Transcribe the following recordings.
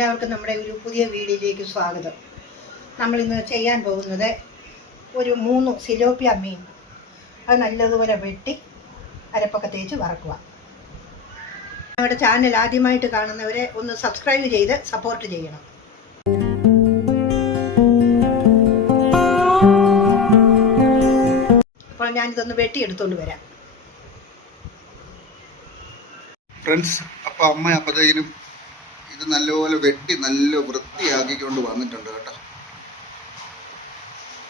എല്ലാവർക്കും നമ്മുടെ ഒരു പുതിയ വീഡിയോയിലേക്ക് സ്വാഗതം. നമ്മളിന്ന് ചെയ്യാൻ പോകുന്നത് ഒരു 3 സിലോപ്പിയ മീൻ. അത് നല്ലതുപോലെ വെട്ടി അരപ്പൊക്കെ തേച്ച് വറക്കുക. നമ്മുടെ ചാനൽ ആദ്യമായിട്ട് കാണുന്നവരെ ഒന്ന് സബ്സ്ക്രൈബ് ചെയ്ത് സപ്പോർട്ട് ചെയ്യണം. അപ്പോൾ ഞാനിതൊന്ന് വെട്ടിയെടുത്തുകൊണ്ട് വരാം. ഫ്രണ്ട്സ്, അപ്പോൾ അമ്മ അപ്പോഴത്തേനും ഇത് നല്ലപോലെ വെട്ടി നല്ല വൃത്തിയാക്കിക്കൊണ്ട് വന്നിട്ടുണ്ട് കേട്ടോ.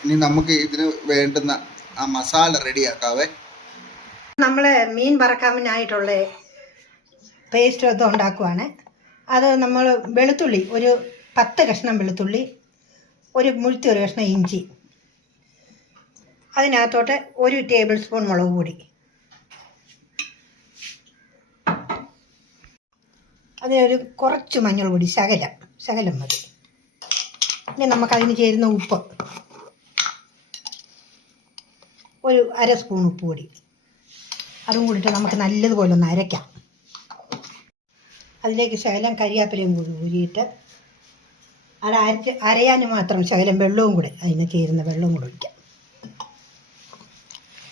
ഇനി നമുക്ക് ഇതിന് വേണ്ടുന്ന ആ മസാല റെഡിയാക്കാവേ. നമ്മൾ മീൻ വറക്കാനായിട്ടുള്ള പേസ്റ്റ് ഒക്കെ ഉണ്ടാക്കുവാണ്. അത് നമ്മൾ വെളുത്തുള്ളി ഒരു 10 കഷ്ണം വെളുത്തുള്ളി, ഒരു കഷ്ണം ഇഞ്ചി, അതിനകത്തോട്ട് 1 ടേബിൾ സ്പൂൺ മുളക് പൊടി, അതിനൊരു കുറച്ച് മഞ്ഞൾ പൊടി, ശകലം മതി. ഇനി നമുക്കതിന് ചേരുന്ന ഉപ്പ്, ഒരു 1/2 സ്പൂൺ ഉപ്പ് പൊടി, അതും കൂടിയിട്ട് നമുക്ക് നല്ലതുപോലെ ഒന്ന് അരയ്ക്കാം. അതിലേക്ക് ശകലം കരിയാപ്പിലയും കൂടി ഊരിയിട്ട് അത് അരയാൻ മാത്രം ശകലം വെള്ളവും കൂടെ, അതിന് ചേരുന്ന വെള്ളവും കൂടെ ഒഴിക്കാം.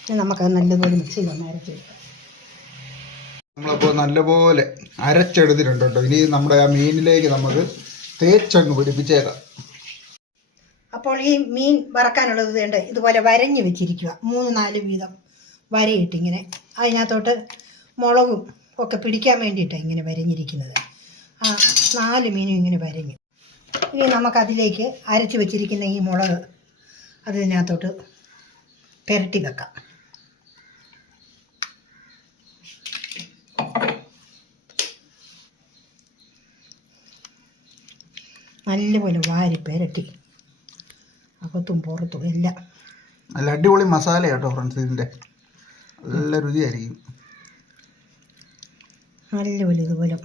ഇനി നമുക്കത് നല്ലതുപോലെ മിക്സിയിൽ ഒന്ന് അരച്ചെടുക്കാം. നമ്മളപ്പോൾ നല്ലപോലെ അരച്ചെടുത്തിട്ടുണ്ട് കേട്ടോ. ഇനി നമ്മുടെ ആ മീനിലേക്ക് നമുക്ക് തേച്ചങ്ങ് പിടിപ്പിച്ചേക്കാം. അപ്പോൾ ഈ മീൻ വറക്കാനുള്ളത് വേണ്ട ഇതുപോലെ വരഞ്ഞ് വെച്ചിരിക്കുക. 3-4 വീതം വരയിട്ട് ഇങ്ങനെ അതിനകത്തോട്ട് മുളകും ഒക്കെ പിടിക്കാൻ വേണ്ടിയിട്ടാണ് ഇങ്ങനെ വരഞ്ഞിരിക്കുന്നത്. ആ 4 മീനും ഇങ്ങനെ വരഞ്ഞു. ഇനി നമുക്കതിലേക്ക് അരച്ച് വെച്ചിരിക്കുന്ന ഈ മുളക് അതിനകത്തോട്ട് പുരട്ടി വെക്കാം. നല്ലപോലെ വാരി പുരട്ടി അകത്തും പുറത്തും എല്ലാം. നല്ല അടിപൊളി മസാല കേട്ടോ ഫ്രണ്ട്സ്. ഇതിൻ്റെ നല്ല രുചിയായിരിക്കും. നല്ലപോലെ ഇതുപോലെ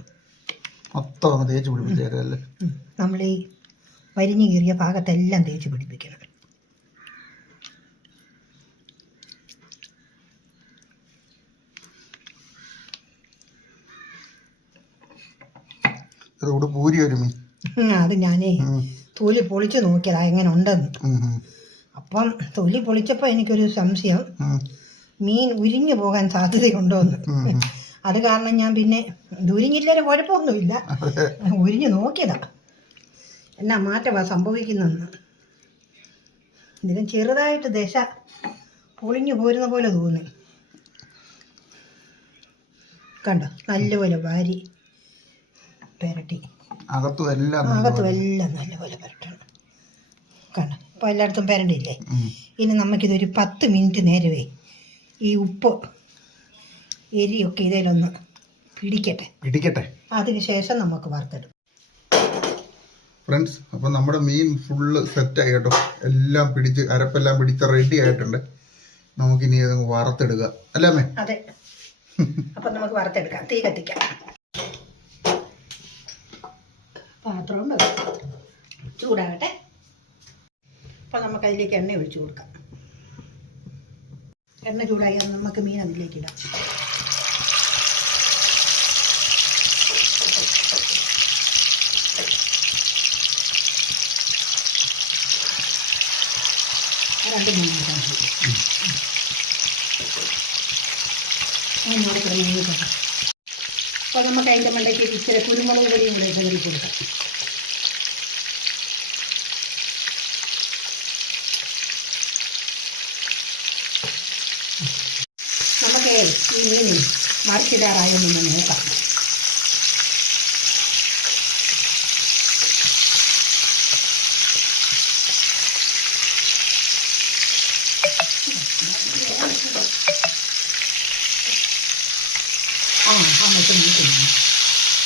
മൊത്തം അങ്ങ് തേച്ച് പിടിപ്പിച്ചേക്കല്ലേ. നമ്മൾ ഈ വരിഞ്ഞു കീറിയ ഭാഗത്തെല്ലാം തേച്ച് പിടിപ്പിക്കണം. അതോട് പൂരി ഒരു മീൻ. അത് ഞാനേ തൊലി പൊളിച്ച് നോക്കിയതാ എങ്ങനെ ഉണ്ടെന്ന്. അപ്പം തൊലി പൊളിച്ചപ്പോൾ എനിക്കൊരു സംശയം, മീൻ ഉരിഞ്ഞു പോകാൻ സാധ്യതയുണ്ടോ എന്ന്. അത് കാരണം ഞാൻ പിന്നെ ഉരിഞ്ഞില്ലാലും കുഴപ്പമൊന്നുമില്ല, ഉരിഞ്ഞു നോക്കിയതാ എന്നാ മാറ്റമാ സംഭവിക്കുന്നെന്ന്. ഇതിന് ചെറുതായിട്ട് ദശ പൊളിഞ്ഞു പോരുന്ന പോലെ തോന്നി. കണ്ടോ, നല്ലപോലെ വാരി പുരട്ടി അകത്തും എല്ലാം നല്ലപോലെ പുരട്ടണം. കണ്ടോ, ഇപ്പോൾ എല്ലായിടത്തും പുരണ്ടില്ലേ. ഇനി നമുക്കിതൊരു 10 മിനിറ്റ് നേരമേ ഈ ഉപ്പ് എരിയൊക്കെ ഇതിലൊന്ന് പിടിക്കട്ടെ. അതിനുശേഷം നമുക്ക് വറുത്തെടുക്കും. ഫ്രണ്ട്സ്, അപ്പോൾ നമ്മുടെ മീൻ ഫുള്ള് സെറ്റായി കേട്ടോ. എല്ലാം പിടിച്ച് അരപ്പെല്ലാം പിടിച്ച് റെഡി ആയിട്ടുണ്ട്. നമുക്കിനി അതങ്ങ് വറുത്തെടുക്കുക അല്ലേ അമ്മേ? അതെ. അപ്പം നമുക്ക് വറുത്തെടുക്കാം. തീ കത്തിക്കാം. പാത്രം ചൂടാകട്ടെ. അപ്പോൾ നമുക്ക് അതിലേക്ക് എണ്ണ ഒഴിച്ചു കൊടുക്കാം. എണ്ണ ചൂടായാൽ നമുക്ക് മീൻ അതിലേക്ക് ഇടാം. അപ്പോൾ നമുക്ക് അതിൻ്റെ മണ്ടയ്ക്ക് ഇച്ചിരി കുരുമുളക് പൊടിയും കൂടെ കയറി കൊടുക്കാം. നമുക്ക് ഈ മീൻ മറിച്ചിടാറായൊന്ന് നോക്കാം.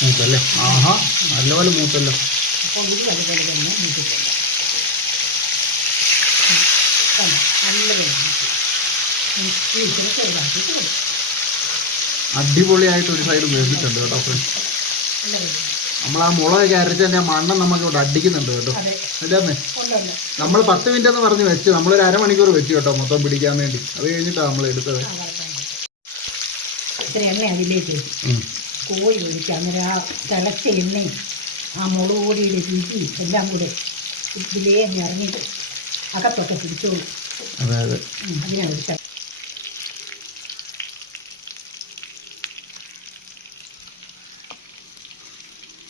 മൂത്തല്ലേ? ആഹാ, നല്ലപോലെ മൂത്തല്ലോ. അപ്പോൾ ഇത് അതുപോലെ തന്നെ മൂത്തിട്ടുണ്ട്. നല്ലപോലെ ചെറുതാക്കിയിട്ട് കൊടുക്കും. അടിപൊളിയായിട്ട് ഒരു സൈഡ് വേണ്ടിയിട്ടുണ്ട് കേട്ടോ ഫ്രണ്ട്സ്. നമ്മൾ ആ മുളകൊക്കെ അരച്ചതിൻ്റെ മണ്ണം നമുക്ക് ഇവിടെ അടിക്കുന്നുണ്ട് കേട്ടോ. അല്ലേ? നമ്മൾ 10 മിനിറ്റ് എന്ന് പറഞ്ഞ് വെച്ച് നമ്മളൊരു അരമണിക്കൂർ വെച്ച് കേട്ടോ മൊത്തം പിടിക്കാൻ വേണ്ടി. അത് കഴിഞ്ഞിട്ടാണ് നമ്മൾ എടുത്തത്. ഇത്ര എണ്ണ അതിലേക്ക് കോഴി ഒഴിക്കുക. അന്നേരം ആ തിളച്ച എണ്ണയും ആ മുളക് പൊടിയുടെ രുചി എല്ലാം കൂടെ ഇതിലേ ഇറങ്ങിയിട്ട് അകത്തൊക്കെ പിടിച്ചോളൂ. അതെ അതെ. അതിനാണ് എടുത്തത്.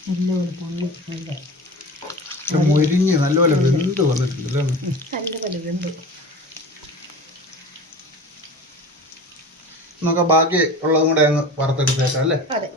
നല്ലപോലെ പൊള്ളി മൊരിഞ്ഞ് നല്ലപോലെ വെന്ത് വന്നിട്ടുണ്ടല്ലോ. നല്ലപോലെ വെന്ത്. നമുക്ക് ബാക്കി ഉള്ളതും കൂടെ അങ്ങ് വറുത്തെടുത്തേക്കാം അല്ലേ? അതെ.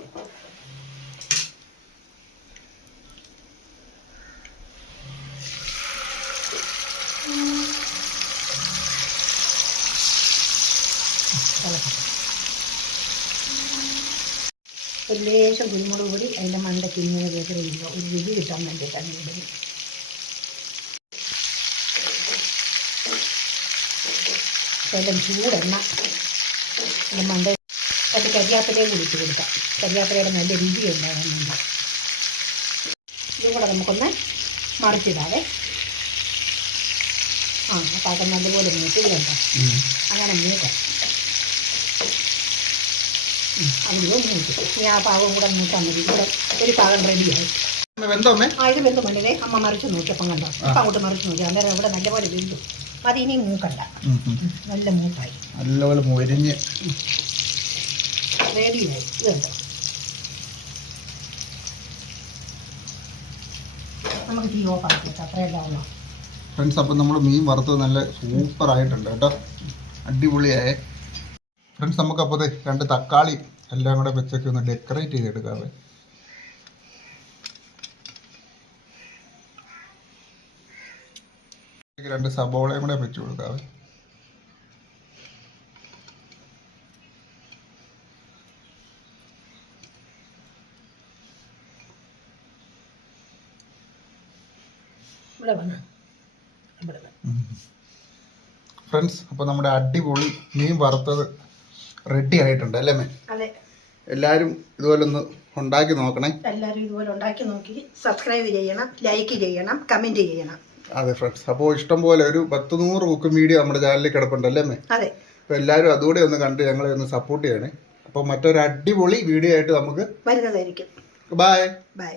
ഒരു ലേശം കുരുമുളക് പൊടി അതിൻ്റെ മണ്ടയ്ക്ക് ഇങ്ങനെ കേട്ടിരിക്കുക, ഒരു രുചി കിട്ടാൻ വേണ്ടിയിട്ടാണ് ഇടുന്നത്. എല്ലാം ചൂടെണ്ണ അതിൻ്റെ മണ്ട അത് കരിയാപ്പിലയിൽ ഇട്ട് കൊടുക്കാം. കരിയാപ്പിലയുടെ നല്ല രുചി ഉണ്ടാകുന്നുണ്ട്. ഇതും കൂടെ നമുക്കൊന്ന് മറിച്ചിടാതെ. പാകം നല്ലപോലെ മൂട്ടിലുണ്ടോ അങ്ങനെ മൂക്കാം. അതിലോ മൂട്ടി ഇനി ആ പാകം കൂടെ മൂട്ടാൻ മതി. ഇവിടെ ഒരു പാകം റെഡിയായി. ഇത് വെന്ത് മണ്ണിലെ അമ്മ മറിച്ച് നോക്കിയപ്പം കണ്ടോ? അപ്പം അങ്ങോട്ട് മറിച്ച് നോക്കി. അന്നേരം ഇവിടെ നല്ലപോലെ വെന്തു. അത് ഇനി മൂക്കണ്ട, നല്ല മൂക്കായി നല്ലപോലെ മൊരിഞ്ഞ് റെഡിയായി. ഇത് കണ്ടോ? നമുക്ക് തീ ഓഫ് ആക്കിയിട്ട് അത്രയെല്ലാം ഉള്ളൂ ഫ്രണ്ട്സ്. അപ്പം നമ്മൾ മീൻ വറുത്തത് നല്ല സൂപ്പർ ആയിട്ടുണ്ട് കേട്ടോ, അടിപൊളിയായേ ഫ്രണ്ട്സ്. നമുക്ക് അപ്പോൾ 2 തക്കാളി എല്ലാം കൂടെ വെച്ചൊക്കെ ഒന്ന് ഡെക്കറേറ്റ് ചെയ്തെടുക്കാവേ. രണ്ട് സബോളയും കൂടെ വെച്ച് കൊടുക്കാവേ. ഫ്രണ്ട്സ്, അപ്പോൾ നമ്മുടെ അടിപൊളി മീൻ വറുത്തത് റെഡി ആയിട്ടുണ്ട് അല്ലേ മേ? അതെ. എല്ലാവരും ഇതുപോലെ ഒന്ന് ഉണ്ടാക്കി നോക്കണേ. എല്ലാവരും ഇതുപോലെ ഉണ്ടാക്കി നോക്കി സബ്സ്ക്രൈബ് ചെയ്യണം, ലൈക്ക് ചെയ്യണം, കമന്റ് ചെയ്യണം. അതെ ഫ്രണ്ട്സ്. അപ്പോൾ ഇഷ്ടംപോലെ ഒരു 10-100 കുക്കിംഗ് വീഡിയോ നമ്മുടെ ചാനലിൽ കിടപ്പുണ്ടല്ലേ മേ? അതെ. അപ്പോൾ എല്ലാവരും അതുകൂടെ ഒന്ന് കണ്ട് ഞങ്ങളെ ഒന്ന് സപ്പോർട്ട് ചെയ്യണേ. അപ്പോൾ മറ്റൊരു അടിപൊളി വീഡിയോ ആയിട്ട് നമുക്ക് വരുന്നതായിരിക്കും. Bye bye.